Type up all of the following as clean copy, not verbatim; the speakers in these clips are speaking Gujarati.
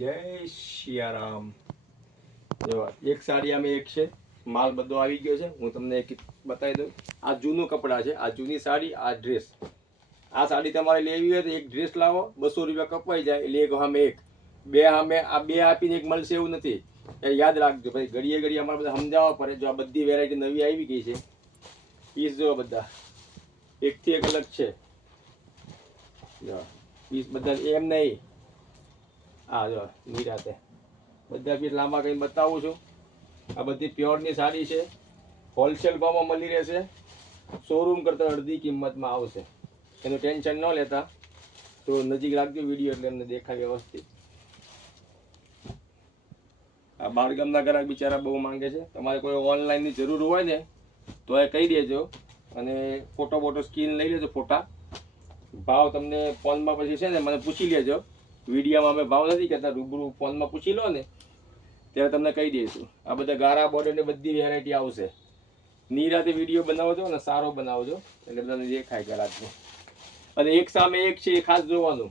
જય સિયારામ। જો એક સાડી આમે એક છે, માલ બધો આવી ગયો છે। હું તમને એક બતાવી દઉં। આ જૂનું કપડા છે, આ જૂની સાડી, આ ડ્રેસ। આ સાડી તમારે લેવી હોય તો એક ડ્રેસ લાવો, 200 રૂપિયા કપાઈ જાય એટલે એક સામે એક, બે સામે આ બે આપીને એક મળશે એવું નથી, એ યાદ રાખજો ભાઈ। ઘડીએ ઘડીએ અમારે બધા સમજાવવા પડે। જો આ બધી વેરાયટી નવી આવી ગઈ છે, પીસ જો બધા એકથી એક અલગ છે। જો પીસ બધા એમ નહીં, આ જો નિરાતે બધા પીસ લાંબા કંઈ બતાવું છું। આ બધી પ્યોરની સાડી છે, હોલસેલ ભાવમાં મળી રહેશે, શોરૂમ કરતાં અડધી કિંમતમાં આવશે। એનું ટેન્શન ન લેતા, તો નજીક રાખજો વિડીયો એટલે એમને દેખાય વ્યવસ્થિત। આ બાળગામના ગ્રાહક બિચારા બહુ માંગે છે। તમારે કોઈ ઓનલાઈનની જરૂર હોય ને તો એ કહી દેજો, અને ફોટો સ્કીન લઈ લેજો ફોટા। ભાવ તમને ફોનમાં પછી છે ને મને પૂછી લેજો। વિડીયોમાં અમે ભાવ નથી કહેતા, રૂબરૂ ફોનમાં પૂછી લો ને ત્યારે તમને કહી દઈશું। આ બધા ગારા બોર્ડરની બધી વેરાયટી આવશે। નિરાતે વિડીયો બનાવજો ને સારો બનાવજો એટલે બધાને દેખાય ગ્રાહકને। અને એક સામે એક છે એ ખાસ જોવાનું,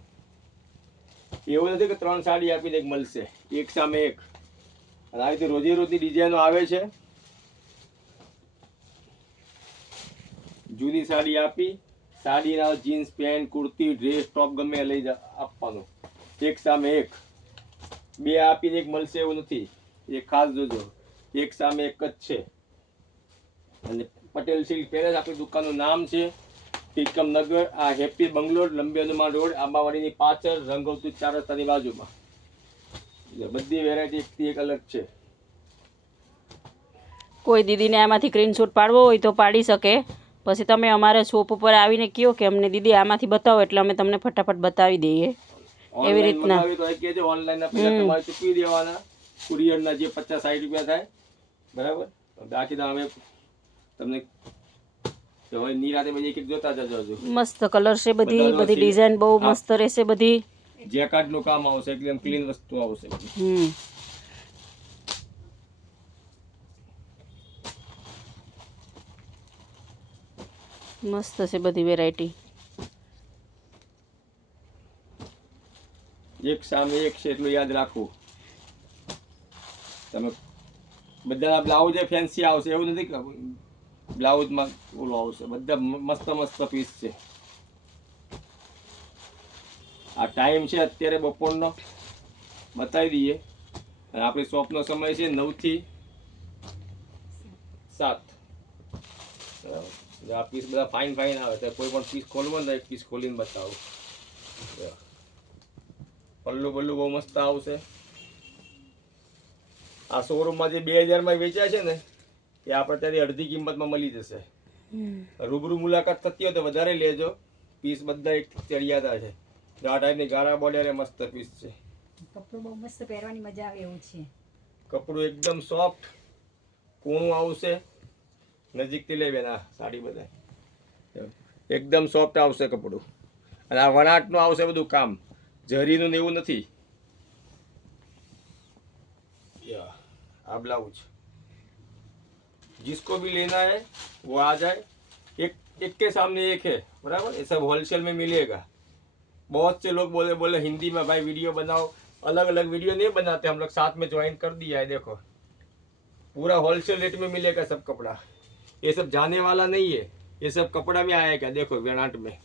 એવું નથી કે 3 સાડી આપીને એક મળશે, એક સામે એક। અને આ રીતે રોજે રોજની ડિઝાઇનો આવે છે। જૂની સાડી આપી, સાડીના જીન્સ પેન્ટ કુર્તી ડ્રેસ ટોપ ગમે લઈ આપવાનું, એક સામે એક। બે આપીને એક મળશે એવું નથી, એ ખાસ જોજો, એક સામે એક જ છે। અને પટેલ સિલ્ક પેલેસ આપણી દુકાનનું નામ છે, ટીકમ નગર। આ હેપી બંગલોર, લંબી હનુમાન રોડ, આંબાવાડીની પાછળ, રંગવતી 4 રસ્તાની બાજુમાં। બધી વેરાયટી એકથી એક અલગ છે। કોઈ દીદીને આમાંથી સ્ક્રીનશોટ પાડવો હોય તો પાડી શકે, પછી તમે અમારા શોપ ઉપર આવીને કહો કે અમને દીદી આમાંથી બતાવો એટલે અમે તમને ફટાફટ બતાવી દઈએ। એવી રીતના ઓનલાઈન તમારે ચૂકવી દેવાના, કુરિયરના જે 50-60 રૂપિયા થાય, બરાબર। બાકી તો અમે તમને નિરાતે બધી એક જોતા જજો। મસ્ત કલર છે, બધી ડિઝાઇન બહુ મસ્ત રહેશે બધી। જેકાર્ડનું કામ આવશે, એકદમ ક્લીન વસ્તુ આવશે। મસ્ત છે બધી વેરાયટી। એક સામે એક છે એટલું યાદ રાખવું। તમે બધાના બ્લાઉઝ ફેન્સી આવશે એવું નથી કે બ્લાઉઝમાં ઓલો આવશે, બધા મસ્ત મસ્ત પીસ છે। આ ટાઈમ છે અત્યારે બપોરનો, બતાવી દઈએ। અને આપણી શોપનો સમય છે 9 થી 7। આ પીસ બધા ફાઇન આવે છે, કોઈ પણ પીસ ખોલવો ને એક પીસ ખોલીને બતાવું। પલ્લુ બલ્લુ બહુ મસ્ત આવશે। આ શોરૂમમાં જે 2000માં વેચાય છે ને એ આપણે ત્યાંથી અડધી કિંમતમાં મળી જશે। રૂબરૂ મુલાકાત થતી હોય તો વધારે લેજો। પીસ બધા એક ચડિયાતા છે। આ ટાઈપની ગારા બોર્ડર મસ્ત પીસ છે, કપડું બહુ મસ્ત પહેરવાની મજા આવે એવું છે। કપડું એકદમ સોફ્ટ, કૂણું આવશે। નજીકથી લઈ બેન, આ સાડી બધા એકદમ સોફ્ટ આવશે કપડું। અને આ વણાટનું આવશે બધું કામ, જરીનું ને એવું નથી। આ ब्लाउज जिसको भी लेना है वो आ जाए। एक के सामने एक है, बराबर। ये सब होलसेल में मिलेगा। बहुत से लोग बोले हिंदी में भाई वीडियो बनाओ, अलग अलग वीडियो नहीं बनाते हम लोग, साथ में ज्वाइन कर दिया है। देखो पूरा होलसेल रेट में मिलेगा सब कपड़ा। ये सब जाने वाला नहीं है, ये सब कपड़ा में आएगा। देखो वेनाट में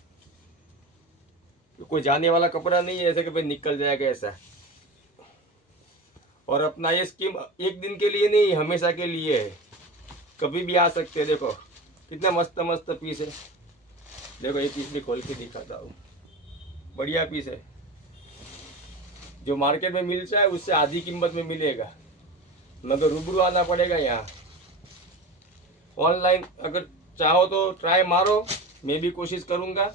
कोई जाने वाला कपड़ा नहीं है ऐसे कि भाई निकल जाएगा ऐसा। और अपना ये स्कीम एक दिन के लिए नहीं, हमेशा के लिए है, कभी भी आ सकते हैं। देखो कितना मस्त मस्त पीस है। देखो ये पीस भी खोल के दिखाता हूँ, बढ़िया पीस है। जो मार्केट में मिलता है उससे आधी कीमत में मिलेगा, मगर रूबरू आना पड़ेगा यहाँ। ऑनलाइन अगर चाहो तो ट्राई मारो, मैं भी कोशिश करूँगा,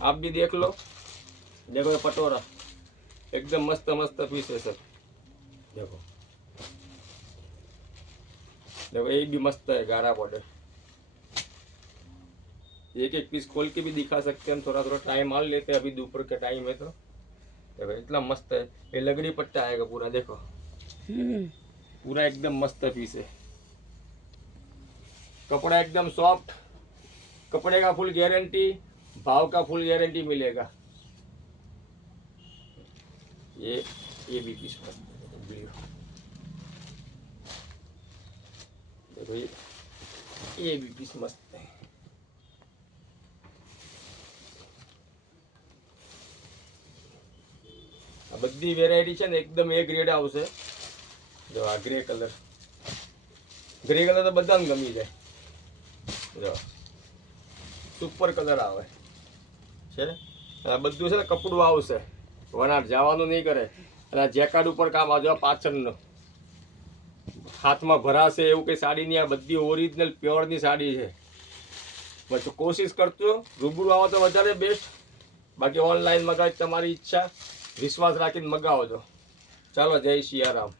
आप भी देख लो। देखो ये पटोरा एकदम मस्त मस्त पीस है सब। देखो देखो ये भी मस्त है, गारा बॉर्डर। एक एक पीस खोल के भी दिखा सकते हैं हम, थोड़ा थोड़ा टाइम मान लेते हैं, अभी दोपहर का टाइम है तो। देखो इतना मस्त है, ये लगड़ी पट्टा आएगा पूरा। देखो पूरा एकदम मस्त पीस है, कपड़ा एकदम सॉफ्ट, कपड़े का फुल गारंटी, भाव का फुल गारंटी मिलेगा। ये भी पीस मस्त वीडियो देखो, ये भी पीस मस्त है। આ બધી વેરાયટી છે ને એકદમ એ ગ્રેડ આવશે. જો આ ગ્રે કલર તો બધાને ગમી જાય. જો સુપર કલર આવે છે. આ બધું છે ને કપડું આવશે, વણાટ જવાનું નહીં કરે. અને આ જેકાર્ડ ઉપર કામ આવજો, પાછળનો હાથમાં ભરાશે એવું કંઈ સાડી નહીં. આ બધી ઓરિજિનલ પ્યોરની સાડી છે. પછી કોશિશ કરજો રૂબરૂ આવો તો વધારે બેસ્ટ. બાકી ઓનલાઈન મગાવી તમારી ઈચ્છા, વિશ્વાસ રાખીને મગાવો છો. ચાલો, જય સિયારામ.